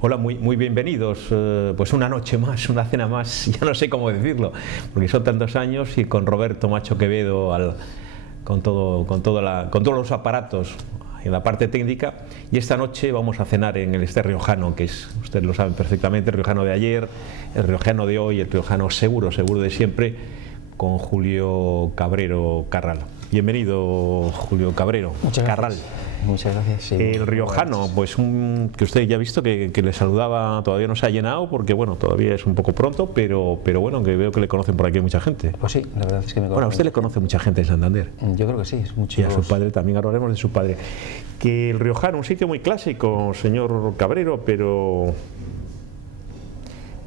Hola, muy bienvenidos. Pues una noche más, una cena más, ya no sé cómo decirlo, porque son tantos años y con Roberto Macho Quevedo con todos los aparatos en la parte técnica. Y esta noche vamos a cenar en el Este Riojano, que es, ustedes lo saben perfectamente, el riojano de ayer, el riojano de hoy, el riojano seguro de siempre, con Julio Cabrero Carral. Bienvenido, Julio Cabrero. Muchas gracias. Carral. Muchas gracias. Sí, el riojano, pues que usted ya ha visto que le saludaba, todavía no se ha llenado porque bueno, todavía es un poco pronto, pero bueno, que veo que le conocen por aquí mucha gente. Pues sí, la verdad es que me conocen. Bueno, a usted le conoce mucha gente en Santander. Yo creo que sí, es mucho. Y a su padre también, ahora hablaremos de su padre. Que el riojano, un sitio muy clásico, señor Cabrero, pero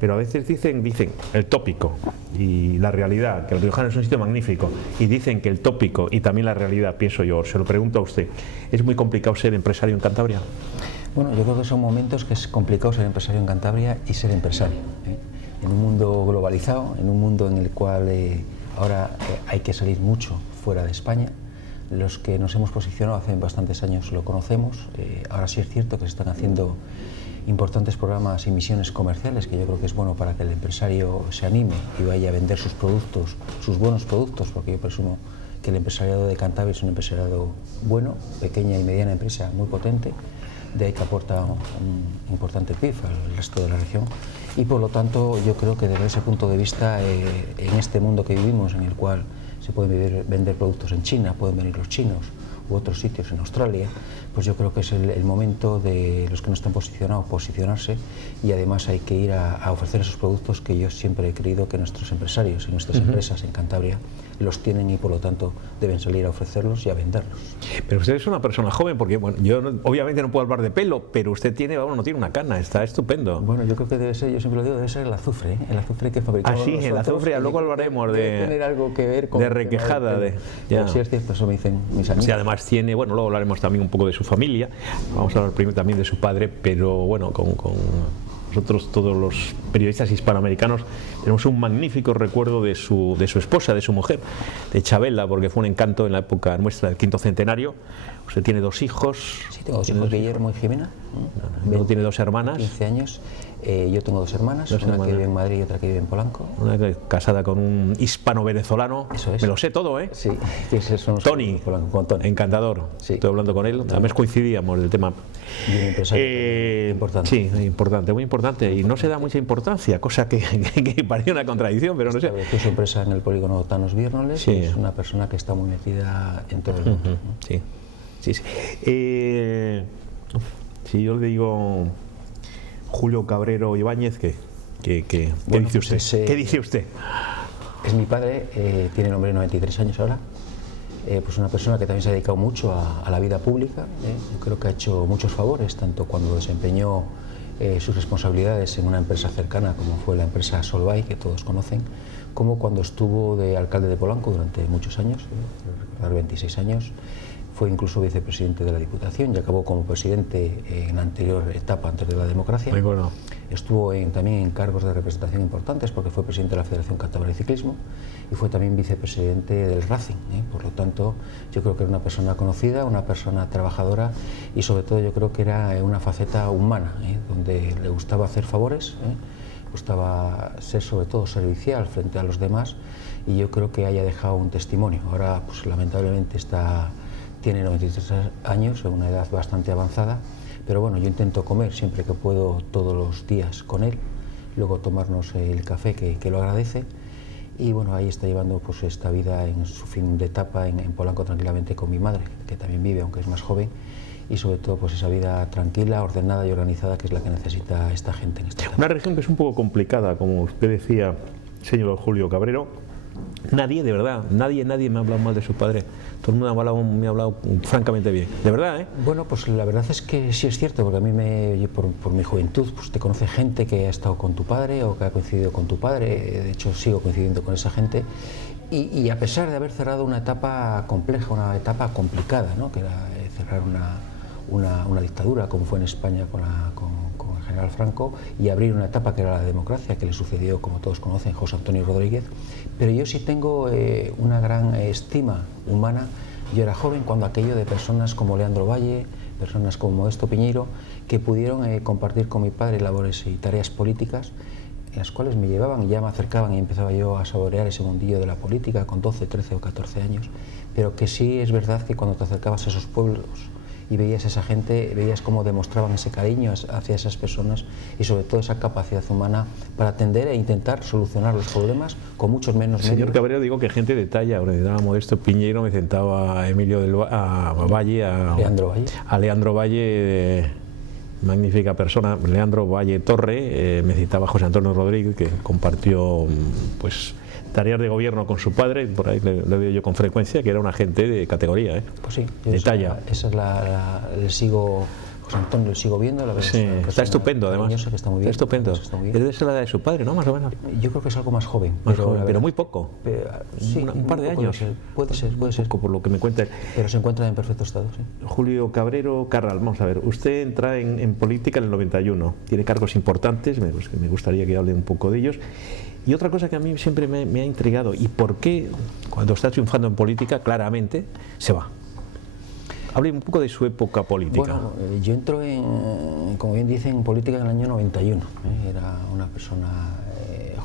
a veces dicen el tópico y la realidad, que el riojano es un sitio magnífico, y dicen que el tópico y también la realidad, pienso yo, se lo pregunto a usted, ¿es muy complicado ser empresario en Cantabria? Bueno, yo creo que son momentos que es complicado ser empresario en Cantabria y ser empresario, en un mundo globalizado, en un mundo en el cual ahora hay que salir mucho fuera de España. Los que nos hemos posicionado hace bastantes años lo conocemos, ahora sí es cierto que se están haciendo importantes programas y misiones comerciales, que yo creo que es bueno para que el empresario se anime y vaya a vender sus productos, sus buenos productos, porque yo presumo que el empresariado de Cantabria es un empresariado bueno, pequeña y mediana empresa muy potente, de ahí que aporta un importante PIB al resto de la región, y por lo tanto yo creo que desde ese punto de vista, en este mundo que vivimos, en el cual se pueden vender productos en China, pueden venir los chinos u otros sitios en Australia, pues yo creo que es el momento de los que no están posicionados, posicionarse, y además hay que ir a ofrecer esos productos que yo siempre he creído que nuestros empresarios y nuestras empresas en Cantabria los tienen y por lo tanto deben salir a ofrecerlos y a venderlos. Pero usted es una persona joven, porque bueno, yo obviamente no puedo hablar de pelo, pero usted no tiene una cana, está estupendo. Bueno, yo creo que debe ser, yo siempre lo digo, debe ser el azufre que fabricamos. Ah, sí, el azufre, luego hablaremos de tener algo que ver con de requejada, ya. Sí, es cierto, eso me dicen mis amigos. Sí, además tiene, bueno, luego hablaremos también un poco de su familia, vamos a hablar primero también de su padre, pero bueno, con nosotros todos los periodistas hispanoamericanos tenemos un magnífico recuerdo de su esposa, de su mujer, de Chabela, porque fue un encanto en la época nuestra del 5º centenario. Usted tiene 2 hijos. Sí, tengo 2 hijos, Guillermo y Jimena. Luego tiene 2 hermanas. 15 años. Yo tengo 2 hermanas, una que vive en Madrid y otra que vive en Polanco. Una casada con un hispano-venezolano. Eso es. Me lo sé todo, ¿eh? Sí, Tony, con Tony. Encantador. Sí. Estoy hablando con él, además coincidíamos del tema. Y un empresario importante. Sí, muy importante. Y no se da mucha importancia, cosa que parece una contradicción, pero no sé. Estableció su empresa en el polígono Tanos Viernoles, sí. Y es una persona que está muy metida en todo el mundo. Sí. Si yo le digo Julio Cabrero Ibáñez, ¿qué bueno, dice usted? Pues, ¿Qué dice usted? Es mi padre, tiene el hombre de 93 años ahora, pues una persona que también se ha dedicado mucho a la vida pública, creo que ha hecho muchos favores, tanto cuando desempeñó sus responsabilidades en una empresa cercana como fue la empresa Solvay, que todos conocen, como cuando estuvo de alcalde de Polanco durante muchos años, 26 años, fue incluso vicepresidente de la Diputación y acabó como presidente en la anterior etapa antes de la democracia. Bueno. Estuvo también en cargos de representación importantes porque fue presidente de la Federación Cántabra de Ciclismo y fue también vicepresidente del Racing. Por lo tanto, yo creo que era una persona conocida, una persona trabajadora y sobre todo yo creo que era una faceta humana, donde le gustaba hacer favores, gustaba ser sobre todo servicial frente a los demás y yo creo que haya dejado un testimonio. Ahora, pues lamentablemente tiene 93 años, una edad bastante avanzada, pero bueno, yo intento comer siempre que puedo todos los días con él, luego tomarnos el café que lo agradece y bueno, ahí está llevando pues esta vida en su fin de etapa en Polanco tranquilamente con mi madre, que también vive aunque es más joven, y sobre todo pues esa vida tranquila, ordenada y organizada que es la que necesita esta gente en esta etapa. Una región que es un poco complicada, como usted decía, señor Julio Cabrero. Nadie, de verdad, nadie me ha hablado mal de su padre. Todo el mundo me ha hablado francamente bien. De verdad, ¿eh? Bueno, pues la verdad es que sí es cierto, porque a mí por mi juventud, pues te conoce gente que ha estado con tu padre o que ha coincidido con tu padre. De hecho, sigo coincidiendo con esa gente. Y a pesar de haber cerrado una etapa compleja, una etapa complicada, ¿no? Que era cerrar una dictadura, como fue en España con el general Franco, y abrir una etapa que era la democracia, que le sucedió, como todos conocen, José Antonio Rodríguez. Pero yo sí tengo una gran estima humana. Yo era joven cuando aquello de personas como Leandro Valle, personas como Modesto Piñeiro, que pudieron compartir con mi padre labores y tareas políticas, en las cuales me llevaban y ya me acercaban y empezaba yo a saborear ese mundillo de la política con 12, 13 o 14 años, pero que sí es verdad que cuando te acercabas a esos pueblos y veías a esa gente, veías cómo demostraban ese cariño hacia esas personas y sobre todo esa capacidad humana para atender e intentar solucionar los problemas con muchos menos medios. Señor Cabrero, digo que gente de talla, ahora me daba Modesto Piñeiro, me sentaba a Emilio a Valle, a Leandro Valle, magnífica persona, Leandro Valle Torre, me citaba José Antonio Rodríguez, que compartió pues tareas de gobierno con su padre, por ahí le veo yo con frecuencia, que era una gente de categoría, pues sí, de talla. Esa es le sigo, José Antonio, le sigo viendo, la verdad. Sí, está estupendo además. Que está muy bien, está estupendo. Es de la edad de su padre, ¿no? Más o menos. Yo creo que es algo más joven. Pero muy poco. Sí, un par de años. Puede ser. Poco, por lo que me cuenta. Pero se encuentra en perfecto estado, sí. Julio Cabrero Carral, vamos a ver. Usted entra en política en el 91. Tiene cargos importantes, me gustaría que hable un poco de ellos. Y otra cosa que a mí siempre me ha intrigado, ¿y por qué cuando está triunfando en política, claramente, se va? Hable un poco de su época política. Bueno, yo entro como bien dicen, en política en el año 91. Era una persona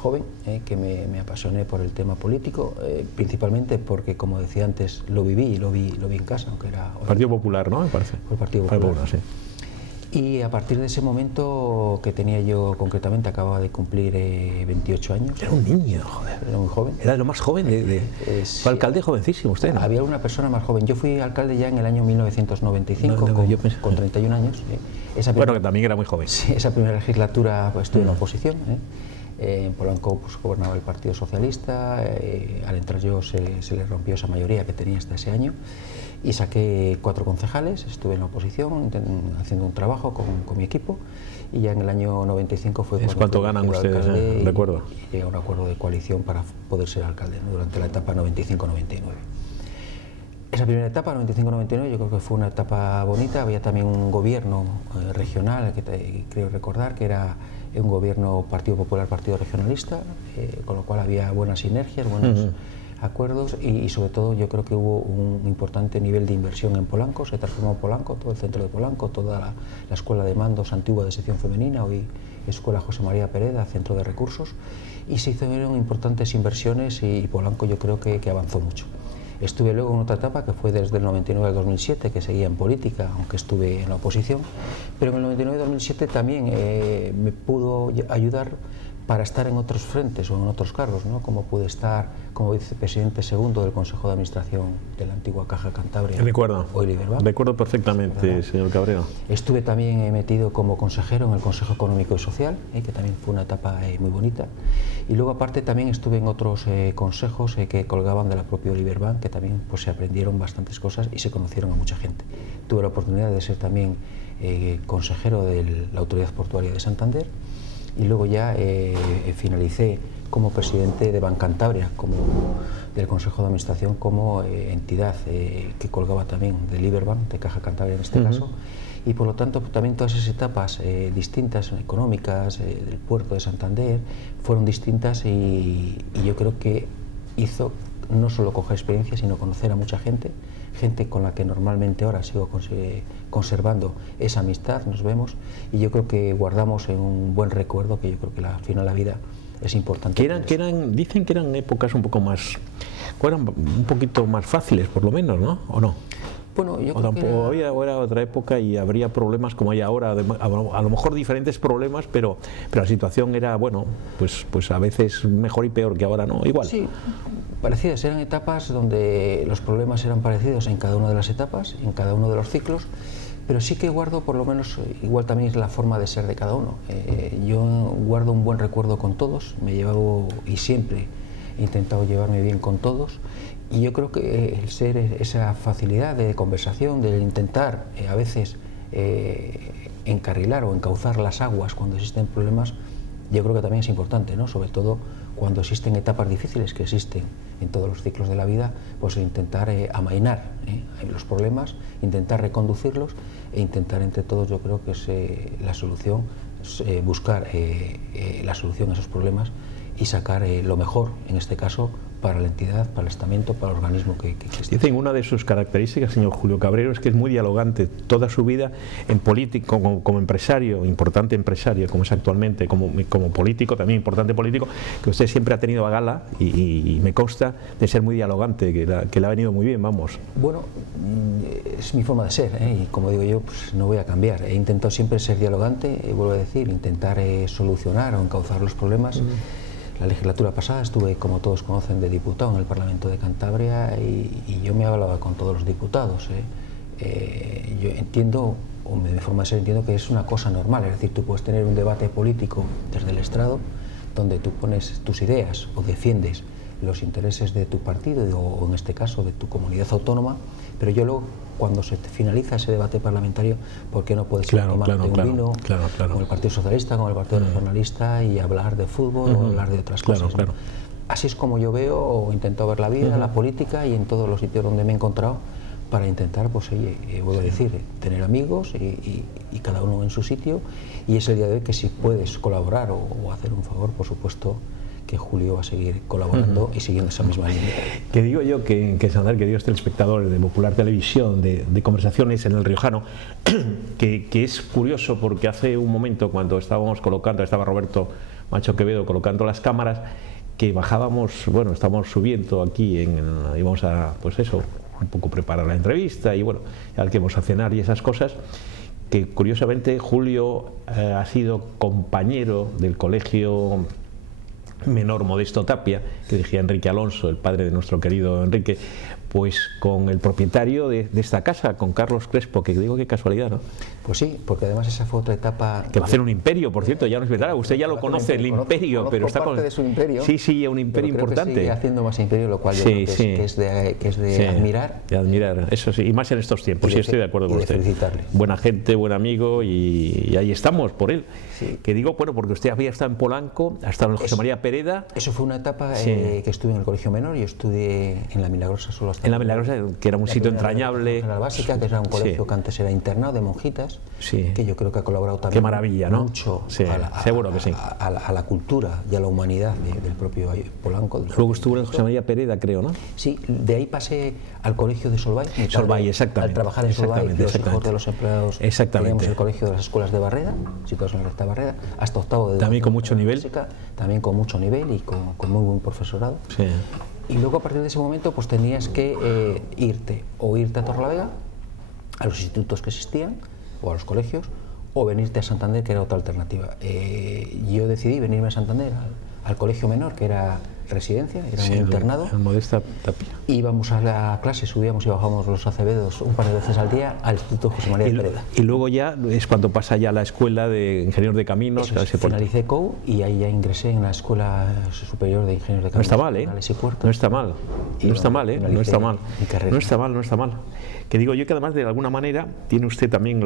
joven que me apasioné por el tema político, principalmente porque, como decía antes, lo viví en casa, aunque era... Partido Popular, ¿no? Me parece. Fue el Partido Popular. Sí. Y a partir de ese momento que tenía yo concretamente, acababa de cumplir 28 años. Era un niño, joder. Era muy joven. Era de lo más joven fue alcalde jovencísimo usted, ¿no? Había una persona más joven. Yo fui alcalde ya en el año 1995, con 31 años. Bueno, que también era muy joven. Sí, esa primera legislatura pues, estuve en la oposición. En Polanco pues, gobernaba el Partido Socialista. Al entrar yo se le rompió esa mayoría que tenía hasta ese año. Y saqué 4 concejales, estuve en la oposición haciendo un trabajo con mi equipo y ya en el año 95 fue cuánto ganan ustedes, recuerdo. Y llegué a un acuerdo de coalición para poder ser alcalde, ¿no? Durante la etapa 95-99. Esa primera etapa, 95-99, yo creo que fue una etapa bonita. Había también un gobierno regional, que creo recordar, que era un gobierno Partido Popular, Partido Regionalista, con lo cual había buenas sinergias, buenos acuerdos y sobre todo yo creo que hubo un importante nivel de inversión en Polanco. Se transformó Polanco, todo el centro de Polanco, toda la escuela de mandos antigua de sección femenina, hoy Escuela José María Pereda, centro de recursos, y se hicieron importantes inversiones y Polanco yo creo que avanzó mucho. Estuve luego en otra etapa que fue desde el 99 al 2007, que seguía en política, aunque estuve en la oposición, pero en el 99-2007 también me pudo ayudar para estar en otros frentes o en otros cargos, ¿no? Como pude estar como vicepresidente segundo del Consejo de Administración de la antigua Caja Cantabria. Hoy Liberbank. Recuerdo perfectamente, señor Cabrero. Estuve también metido como consejero en el Consejo Económico y Social, que también fue una etapa muy bonita. Y luego aparte también estuve en otros consejos que colgaban de la propia Liberbank, que también pues, se aprendieron bastantes cosas y se conocieron a mucha gente. Tuve la oportunidad de ser también consejero de la Autoridad Portuaria de Santander. Y luego ya finalicé como presidente de Bancantabria, del Consejo de Administración, como entidad que colgaba también de Liberbank, de Caja Cantabria en este caso, y por lo tanto también todas esas etapas distintas, económicas, del puerto de Santander, fueron distintas y yo creo que hizo no solo coger experiencia, sino conocer a mucha gente con la que normalmente ahora sigo conservando esa amistad, nos vemos, y yo creo que guardamos en un buen recuerdo, que yo creo que al final la vida es importante. Dicen que eran épocas un poco más, eran un poquito más fáciles, por lo menos, ¿no? ¿O no? Bueno, yo creo que era otra época y habría problemas como hay ahora, a lo mejor diferentes problemas, pero la situación era, bueno, pues a veces mejor y peor que ahora, ¿no? Igual. Sí, parecidas, eran etapas donde los problemas eran parecidos en cada una de las etapas, en cada uno de los ciclos, pero sí que guardo, por lo menos, igual también es la forma de ser de cada uno. Yo guardo un buen recuerdo con todos, me he llevado y siempre he intentado llevarme bien con todos. Y yo creo que el ser esa facilidad de conversación, de intentar a veces encarrilar o encauzar las aguas cuando existen problemas, yo creo que también es importante, ¿no? Sobre todo cuando existen etapas difíciles que existen en todos los ciclos de la vida, pues intentar amainar los problemas, intentar reconducirlos e intentar entre todos, yo creo que es la solución, buscar la solución a esos problemas y sacar lo mejor, en este caso, para la entidad, para el estamento, para el organismo que existe. Dicen una de sus características, señor Julio Cabrero, es que es muy dialogante toda su vida en político, como empresario, importante empresario, como es actualmente, como político, también importante político, que usted siempre ha tenido a gala y me consta de ser muy dialogante, que le ha venido muy bien, vamos. Bueno, es mi forma de ser, y como digo yo, pues no voy a cambiar. He intentado siempre ser dialogante, vuelvo a decir, intentar solucionar o encauzar los problemas. La legislatura pasada estuve, como todos conocen, de diputado en el Parlamento de Cantabria y yo me hablaba con todos los diputados. Yo entiendo, o mi forma de ser, entiendo que es una cosa normal, es decir, tú puedes tener un debate político desde el estrado donde tú pones tus ideas o defiendes los intereses de tu partido o en este caso de tu comunidad autónoma, pero yo luego, cuando se finaliza ese debate parlamentario, ¿por qué no puedes ir a tomarte un vino con el Partido Socialista, con el Partido Regionalista y hablar de fútbol o hablar de otras cosas? ¿No? Así es como yo veo o intento ver la vida, la política, y en todos los sitios donde me he encontrado, para intentar, pues oye, vuelvo a decir, tener amigos y cada uno en su sitio, y es el día de hoy que si puedes colaborar o hacer un favor, por supuesto que Julio va a seguir colaborando y siguiendo esa misma línea. Que digo yo que Santander, queridos telespectadores de Popular Televisión, de Conversaciones en el Riojano, que es curioso porque hace un momento, cuando estábamos colocando, estaba Roberto Macho Quevedo colocando las cámaras, que bajábamos, bueno, estábamos subiendo aquí, íbamos a, pues eso, un poco preparar la entrevista y bueno, al que vamos a cenar y esas cosas, que curiosamente Julio ha sido compañero del colegio menor Modesto Tapia, que dirigía Enrique Alonso, el padre de nuestro querido Enrique, pues con el propietario de esta casa, con Carlos Crespo, que digo qué casualidad, ¿no? Pues sí, porque además esa fue otra etapa... Que va a hacer un imperio, por cierto, ya nos verá, usted ya lo conoce, el imperio, pero está parte de su imperio. Sí, un imperio importante. Que sigue haciendo más imperio, lo cual yo creo que es de admirar. De admirar, eso sí, y más en estos tiempos, sí, estoy de acuerdo con usted. Felicitarle. Buena gente, buen amigo, y ahí estamos, por él. Sí. Que digo, bueno, porque usted había estado en Polanco, ha estado en José María Pereda. Eso fue una etapa que estuve en el colegio menor, yo estudié en La Milagrosa solo hasta... En La Milagrosa, que era un sitio entrañable. En la básica, que era un colegio que antes era internado de monjitas, que yo creo que ha colaborado también. Qué maravilla, ¿no? Mucho seguro que sí. A la cultura y a la humanidad del propio Polanco. Luego estuvo en José María Pereda, creo, ¿no? Sí, de ahí pasé al colegio de Solvay. Solvay, exactamente. Al trabajar en Solvay, los hijos de los empleados, teníamos el colegio de las escuelas de Barreda, situados en la recta Barreda, hasta octavo de también con mucho nivel. Básica, también con mucho nivel y con muy buen profesorado. Sí. Y luego a partir de ese momento pues tenías que irte a Torrelavega, a los institutos que existían o a los colegios, o venirte a Santander, que era otra alternativa. Yo decidí venirme a Santander al colegio menor, que era residencia, era un internado. El Modesta Tapia. Íbamos a la clase, subíamos y bajábamos los Acevedos un par de veces al día al Instituto José María Pereda. Y luego ya es cuando pasa ya a la escuela de ingenieros de caminos. Finalicé COU y ahí ya ingresé en la Escuela Superior de Ingenieros de Caminos. No está mal, ¿eh? No está mal. No está mal, ¿eh? No está mal. No está mal. Que digo yo que además de alguna manera tiene usted también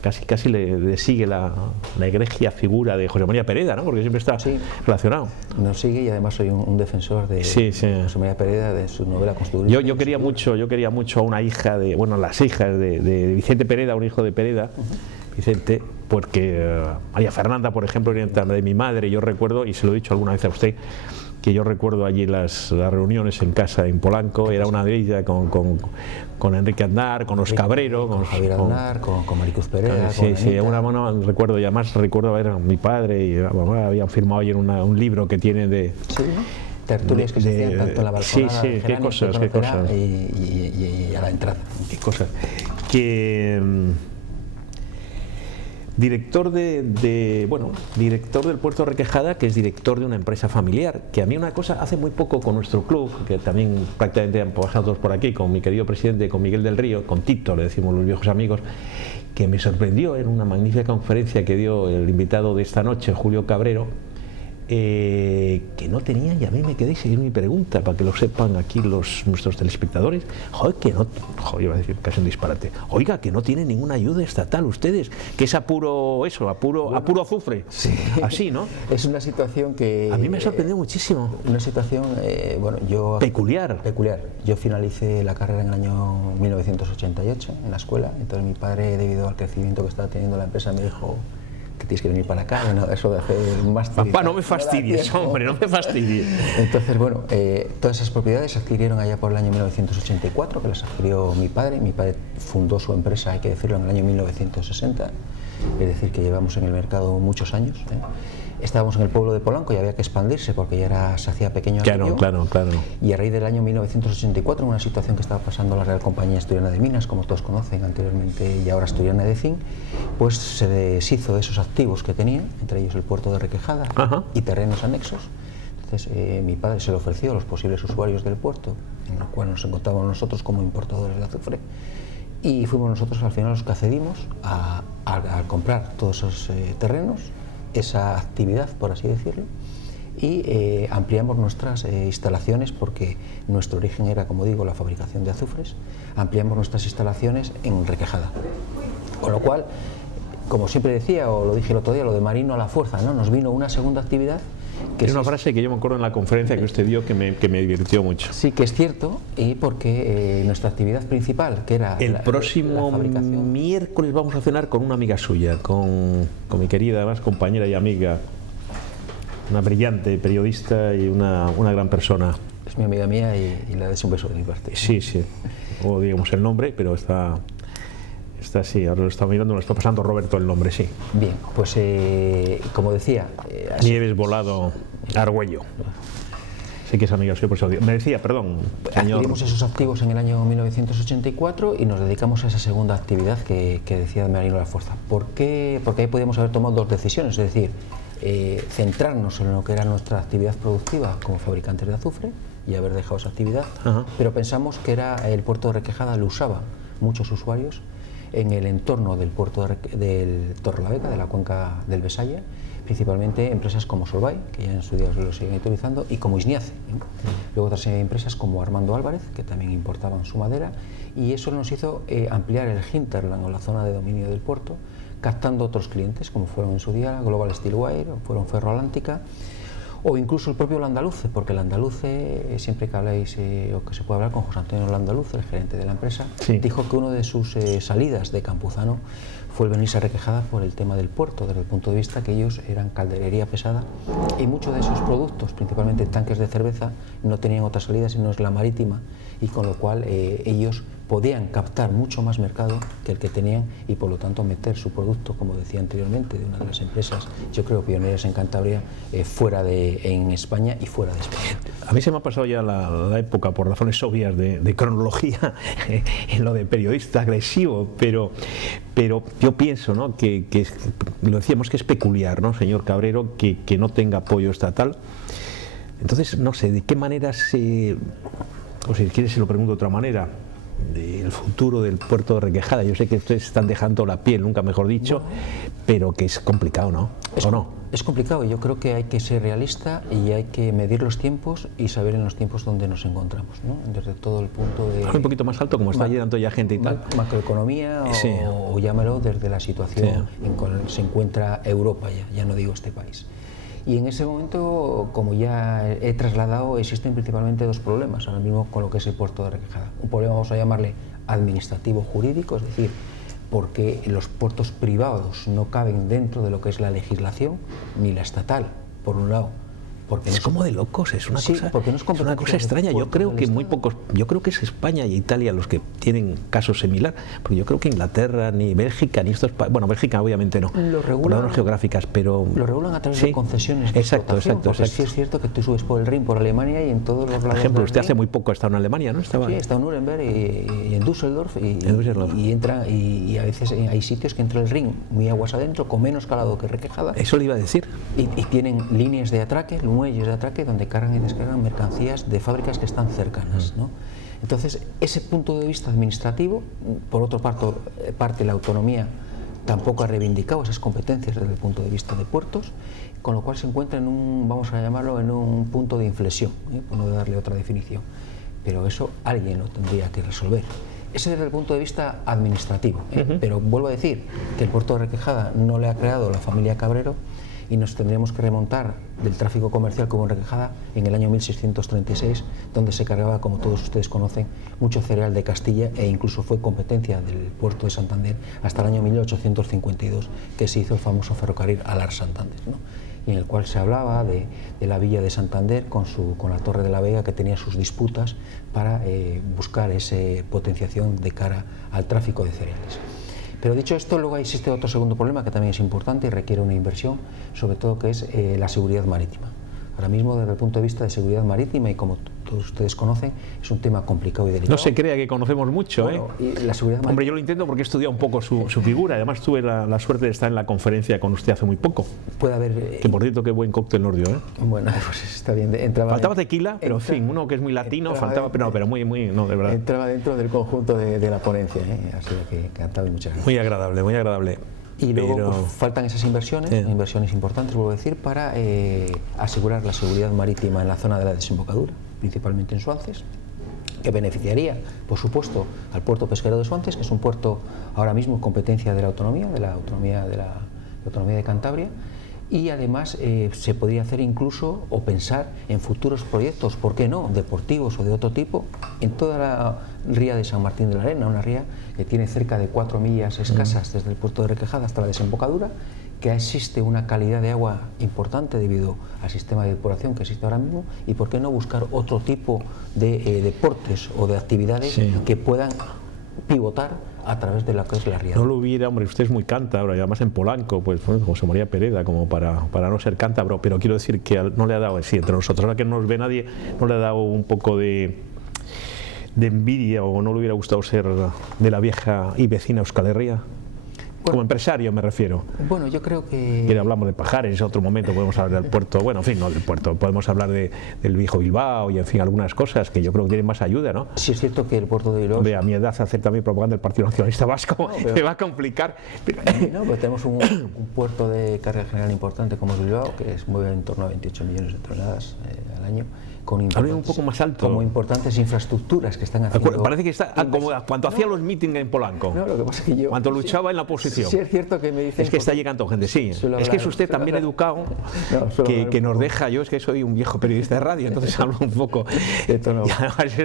casi le sigue la egregia figura de José María Pereda, ¿no? Porque siempre está relacionado. Nos sigue y además soy un defensor de José María Pereda, de su novela Construir. Yo quería mucho a una hija las hijas de Vicente Pereda, un hijo de Pereda, Vicente, porque María Fernanda, por ejemplo, de mi madre, yo recuerdo, y se lo he dicho alguna vez a usted, que yo recuerdo allí las reuniones en casa en Polanco, era una de ellas con Enrique Aznar, con los Cabrero, con Javier Aznar, con Maricruz Pereda. Una mano recuerdo, y además recuerdo ver a mi padre y a mamá habían firmado ayer un libro que tiene de... Sí, ¿no? Tertulias que se hacían tanto en la balconada qué cosas. Y a la entrada. Qué cosas. Director director del Puerto de Requejada, que es director de una empresa familiar, que a mí una cosa, hace muy poco con nuestro club, que también prácticamente han pasado todos por aquí, con mi querido presidente, con Miguel del Río, con Tito, le decimos los viejos amigos, que me sorprendió en una magnífica conferencia que dio el invitado de esta noche, Julio Cabrero, que no tenía, y a mí me quedé seguir mi pregunta para que lo sepan aquí nuestros telespectadores. Iba a decir casi un disparate. Oiga, que no tienen ninguna ayuda estatal ustedes, que es apuro azufre. Sí. Así, ¿no? Es una situación que a mí me sorprendió muchísimo. Una situación, peculiar. Yo finalicé la carrera en el año 1988 en la escuela, entonces mi padre, debido al crecimiento que estaba teniendo la empresa, me dijo: que tienes que venir para acá, bueno, eso de hacer un máster. Papá, no me fastidies, hombre, no me fastidies. Entonces, bueno, todas esas propiedades se adquirieron allá por el año 1984, que las adquirió mi padre. Mi padre fundó su empresa, hay que decirlo, en el año 1960, es decir, que llevamos en el mercado muchos años. Estábamos en el pueblo de Polanco y había que expandirse porque ya se hacía pequeño aquello. Claro. Y a raíz del año 1984, en una situación que estaba pasando la Real Compañía Asturiana de Minas, como todos conocen anteriormente y ahora Asturiana de Zinc, pues se deshizo de esos activos que tenía, entre ellos el puerto de Requejada y terrenos anexos. Entonces mi padre se lo ofreció a los posibles usuarios del puerto, en el cual nos encontrábamos nosotros como importadores de azufre, y fuimos nosotros al final los que accedimos a comprar todos esos terrenos, esa actividad, por así decirlo, y ampliamos nuestras instalaciones, porque nuestro origen era, como digo, la fabricación de azufres. Ampliamos nuestras instalaciones en Requejada, con lo cual, como siempre decía, o lo dije el otro día, lo de marino a la fuerza, ¿no? Nos vino una segunda actividad que es una frase que yo me acuerdo en la conferencia que usted dio que me divirtió mucho. Sí, que es cierto, y porque nuestra actividad principal, que era el próximo miércoles vamos a cenar con una amiga suya, con mi querida, además, compañera y amiga, una brillante periodista y una gran persona. Es mi amiga mía y le des un beso de mi parte. Sí, o digamos el nombre, pero está así, ahora lo está mirando, lo está pasando Roberto el nombre, sí. Bien, pues como decía... Nieves Volado Argüello. Sé que es amiga suya, por eso me decía, perdón, señor. Adquirimos esos activos en el año 1984 y nos dedicamos a esa segunda actividad que decía de marino a la fuerza. ¿Por qué? Porque ahí podíamos haber tomado dos decisiones, es decir, centrarnos en lo que era nuestra actividad productiva como fabricantes de azufre y haber dejado esa actividad, pero pensamos que era el puerto de Requejada, lo usaba muchos usuarios en el entorno del puerto del Torrelavega, de la cuenca del Besaya, principalmente empresas como Solvay, que ya en su día lo siguen utilizando, y como Isniace. Luego otras empresas como Armando Álvarez, que también importaban su madera, y eso nos hizo ampliar el hinterland o la zona de dominio del puerto, captando otros clientes, como fueron en su día Global Steelwire, o fueron Ferroatlántica, o incluso el propio Landaluce, porque Landaluce, siempre que habláis o que se puede hablar con José Antonio Landaluce, el gerente de la empresa, dijo que una de sus salidas de Campuzano fue el venirse a Requejada por el tema del puerto, desde el punto de vista que ellos eran calderería pesada y muchos de sus productos, principalmente tanques de cerveza, no tenían otra salida sino la marítima, y con lo cual ellos podían captar mucho más mercado que el que tenían y por lo tanto meter su producto, como decía anteriormente, de una de las empresas, yo creo, pioneras en Cantabria, en España y fuera de España. A mí se me ha pasado ya la época, por razones obvias de cronología, en lo de periodista agresivo, pero yo pienso, ¿no?, que lo decíamos, que es peculiar, ¿no, señor Cabrero, que no tenga apoyo estatal. Entonces, no sé, ¿de qué manera o si quiere se lo pregunto de otra manera, del futuro del puerto de Requejada? Yo sé que ustedes están dejando la piel, nunca mejor dicho, pero que es complicado, ¿no? ¿O no? Es complicado, y yo creo que hay que ser realista y hay que medir los tiempos y saber en los tiempos donde nos encontramos, ¿no? Desde todo el punto de... Un poquito más alto, como está llegando ya gente y tal. Macroeconomía, o llámalo desde la situación en la que se encuentra Europa ya no digo este país. Y en ese momento, como ya he trasladado, existen principalmente dos problemas ahora mismo con lo que es el puerto de Requejada. Un problema, vamos a llamarle administrativo jurídico, es decir, porque los puertos privados no caben dentro de lo que es la legislación, ni la estatal, por un lado. Porque es como de locos, es una cosa extraña. Yo creo que yo creo que es España y Italia los que tienen casos similar, porque yo creo que Inglaterra, ni Bélgica, ni estos países, bueno, Bélgica obviamente no, por razones geográficas, pero lo regulan a través de concesiones de explotación, porque sí es cierto que tú subes por el Rin, por Alemania, y en todos los lados. Por ejemplo, usted hace muy poco ha estado en Alemania, ¿no? Sí, he estado en Nuremberg y en Düsseldorf, y a veces hay sitios que entra el Rin muy aguas adentro, con menos calado que Requejada. Eso le iba a decir. Y tienen líneas de atraque, muelles de atraque, donde cargan y descargan mercancías de fábricas que están cercanas, ¿no? Entonces, ese punto de vista administrativo, por otra parte la autonomía tampoco ha reivindicado esas competencias desde el punto de vista de puertos, con lo cual se encuentra en vamos a llamarlo, en un punto de inflexión, por no darle otra definición. Pero eso alguien lo tendría que resolver. Ese desde el punto de vista administrativo, pero vuelvo a decir que el puerto de Requejada no le ha creado la familia Cabrero, y nos tendríamos que remontar del tráfico comercial como en Requejada en el año 1636, donde se cargaba, como todos ustedes conocen, mucho cereal de Castilla, e incluso fue competencia del puerto de Santander hasta el año 1852, que se hizo el famoso ferrocarril Alar-Santander, ¿no? Y en el cual se hablaba de la villa de Santander con la Torre de la Vega, que tenía sus disputas para buscar esa potenciación de cara al tráfico de cereales. Pero dicho esto, luego existe otro segundo problema que también es importante y requiere una inversión, sobre todo, que es la seguridad marítima. Ahora mismo, desde el punto de vista de seguridad marítima, y como todos ustedes conocen, es un tema complicado y delicado. No se crea que conocemos mucho, bueno, y la seguridad marítima... Hombre, yo lo entiendo porque he estudiado un poco su figura. Además tuve la suerte de estar en la conferencia con usted hace muy poco. Puede haber... Que por cierto, qué buen cóctel nos dio, ¿eh? Bueno, pues está bien. Faltaba tequila, pero en fin, uno que es muy latino, faltaba... pero muy, no, de verdad. Entraba dentro del conjunto de la ponencia, ¿eh? Así que encantado y muchas gracias. Muy agradable, muy agradable. Y luego pues, faltan esas inversiones, inversiones importantes, vuelvo a decir, para asegurar la seguridad marítima en la zona de la desembocadura, principalmente en Suances, que beneficiaría, por supuesto, al puerto pesquero de Suances, que es un puerto ahora mismo competencia de la autonomía de Cantabria, y además se podría hacer incluso o pensar en futuros proyectos, ¿por qué no?, deportivos o de otro tipo, en toda la ría de San Martín de la Arena, una ría que tiene cerca de 4 millas escasas desde el puerto de Requejada hasta la desembocadura, que existe una calidad de agua importante debido al sistema de depuración que existe ahora mismo, y por qué no buscar otro tipo de deportes o de actividades que puedan pivotar a través de la que es la ría. No lo hubiera, hombre, usted es muy cántabro, y además en Polanco, pues José María Pereda, como para no ser cántabro, pero quiero decir que no le ha dado, sí, entre nosotros, ahora que no nos ve nadie, no le ha dado un poco de envidia, o no le hubiera gustado ser de la vieja y vecina Euskal Herria. Bueno, como empresario me refiero. Bueno, yo creo que... Y hablamos de Pajares, en otro momento podemos hablar del puerto, bueno, en fin, no del puerto, podemos hablar del viejo Bilbao y en fin, algunas cosas que yo creo que tienen más ayuda, ¿no? Sí, es cierto que el puerto de Bilbao... Hombre, a mi edad hacer también propaganda del Partido Nacionalista Vasco me va a complicar. No, pues tenemos un puerto de carga general importante como es Bilbao, que mueve en torno a 28 millones de toneladas al año. Un poco más alto. Como importantes infraestructuras que están haciendo... Parece que está como cuando hacía los mítines en Polanco. No, lo que pasa es que yo... Cuando luchaba en la oposición. Sí, es cierto que me dicen... Es que está llegando gente, sí. Es que es usted también educado, que nos deja... Yo es que soy un viejo periodista de radio, entonces hablo un poco... No. Y además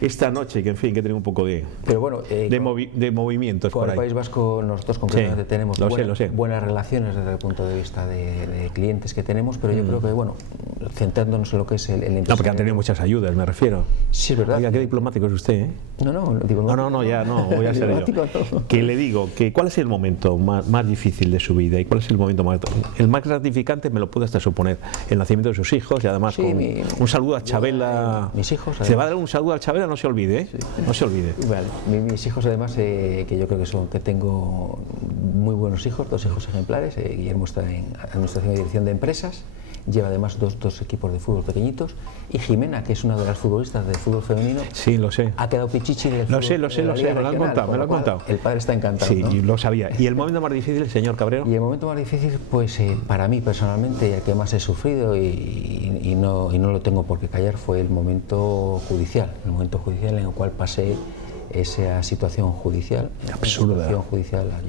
esta noche, que en fin, que tengo un poco de... Pero bueno... de movimientos por ahí. Con el País Vasco nosotros concretamente tenemos buenas relaciones desde el punto de vista de clientes que tenemos, pero yo creo que, bueno, centrándonos en lo que es el empresario... No, porque han tenido muchas ayudas, me refiero. Sí, es verdad. Oiga, qué diplomático es usted, ¿eh? No, ya no, voy a ser yo. No. Que le digo, que ¿cuál es el momento más difícil de su vida y cuál es el momento más gratificante? Me lo puede hasta suponer, el nacimiento de sus hijos, y además un saludo a Chabela. Mis hijos... Se va a dar un saludo a Chabela, no se olvide, ¿eh? No se olvide. Vale. Mis hijos además, que yo creo que tengo muy buenos hijos, 2 hijos ejemplares. Guillermo está en Administración y Dirección de Empresas, lleva además dos equipos de fútbol pequeñitos, y Jimena, que es una de las futbolistas de fútbol femenino, sí, lo sé, ha quedado pichichi del fútbol. Lo sé, me lo han contado. El padre está encantado. Sí, ¿no? Lo sabía. ¿Y el momento más difícil, señor Cabrero? Y el momento más difícil, pues para mí personalmente, el que más he sufrido y no lo tengo por qué callar, fue el momento judicial en el cual pasé esa situación judicial, absurda, yo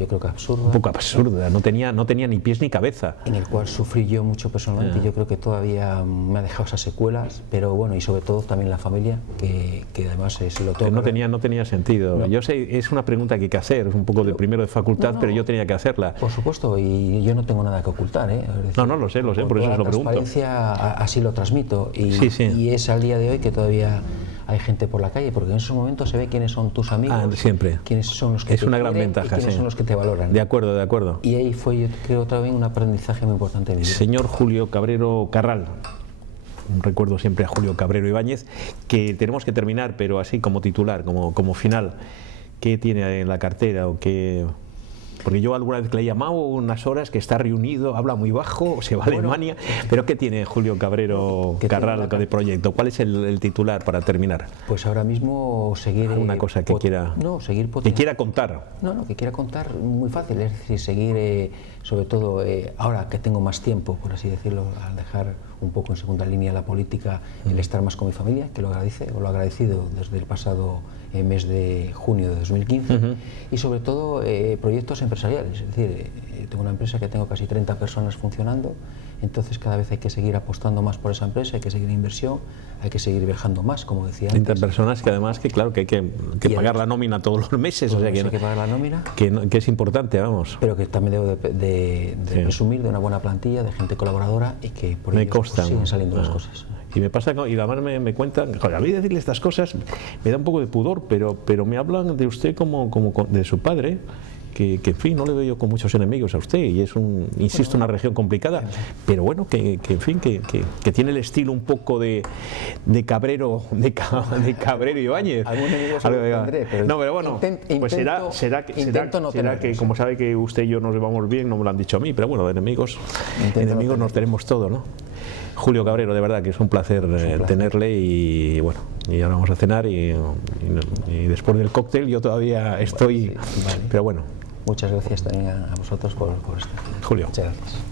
creo que absurda, un poco absurda, no tenía ni pies ni cabeza, en el cual sufrí yo mucho personalmente. Yo creo que todavía me ha dejado esas secuelas, pero bueno, y sobre todo también la familia, que además se lo toca. No tenía sentido. No. Yo sé, es una pregunta que hay que hacer, es un poco de primero de facultad, pero yo tenía que hacerla. Por supuesto, y yo no tengo nada que ocultar, ¿eh? Es decir, no, lo sé, por eso os lo pregunto. La transparencia así lo transmito, y es al día de hoy que todavía hay gente por la calle, porque en esos momentos se ve quiénes son tus amigos, siempre. Quiénes son los que es te una quieren, gran ventaja, y quiénes son los que te valoran. De acuerdo. Y ahí fue, yo creo, también un aprendizaje muy importante de mi vida. Señor Julio Cabrero Carral, un recuerdo siempre a Julio Cabrero Ibáñez, que tenemos que terminar, pero así como titular, como final. ¿Qué tiene en la cartera o qué...? Porque yo alguna vez le he llamado unas horas que está reunido, habla muy bajo, se va a Alemania, pero ¿qué tiene Julio Cabrero Carral de proyecto? ¿Cuál es el titular para terminar? Pues ahora mismo seguir... ¿Alguna cosa que quiera... No, seguir... Que quiera contar. No, que quiera contar, muy fácil, es decir, seguir sobre todo ahora que tengo más tiempo, por así decirlo, al dejar un poco en segunda línea la política, el estar más con mi familia, que lo he agradecido desde el pasado mes de junio de 2015, y sobre todo proyectos empresariales, es decir, tengo una empresa que tengo casi 30 personas funcionando, entonces cada vez hay que seguir apostando más por esa empresa, hay que seguir en inversión, hay que seguir viajando más, como decía 30 antes. personas que además que claro que hay que pagar la nómina todos los meses, o sea que, hay que pagar la nómina, que es importante, vamos. pero que también debo de presumir de una buena plantilla, de gente colaboradora y que por ello pues, siguen saliendo las cosas. Y me pasa, y además me cuentan, a mí decirle estas cosas me da un poco de pudor, pero me hablan de usted como de su padre, que en fin, no le veo yo con muchos enemigos a usted, y es insisto, una región complicada, pero bueno, que en fin, que tiene el estilo un poco de Cabrero, de Cabrero y Ibáñez. Algún enemigo se lo tendré, pero no, pero bueno, pues será que como sabe que usted y yo nos llevamos bien, no me lo han dicho a mí, pero bueno, de enemigos nos tenemos todos, ¿no? Julio Cabrero, de verdad que es un placer tenerle, y bueno, y ahora vamos a cenar y después del cóctel yo todavía estoy, vale. Pero bueno. Muchas gracias también a vosotros por esto. Julio. Muchas gracias.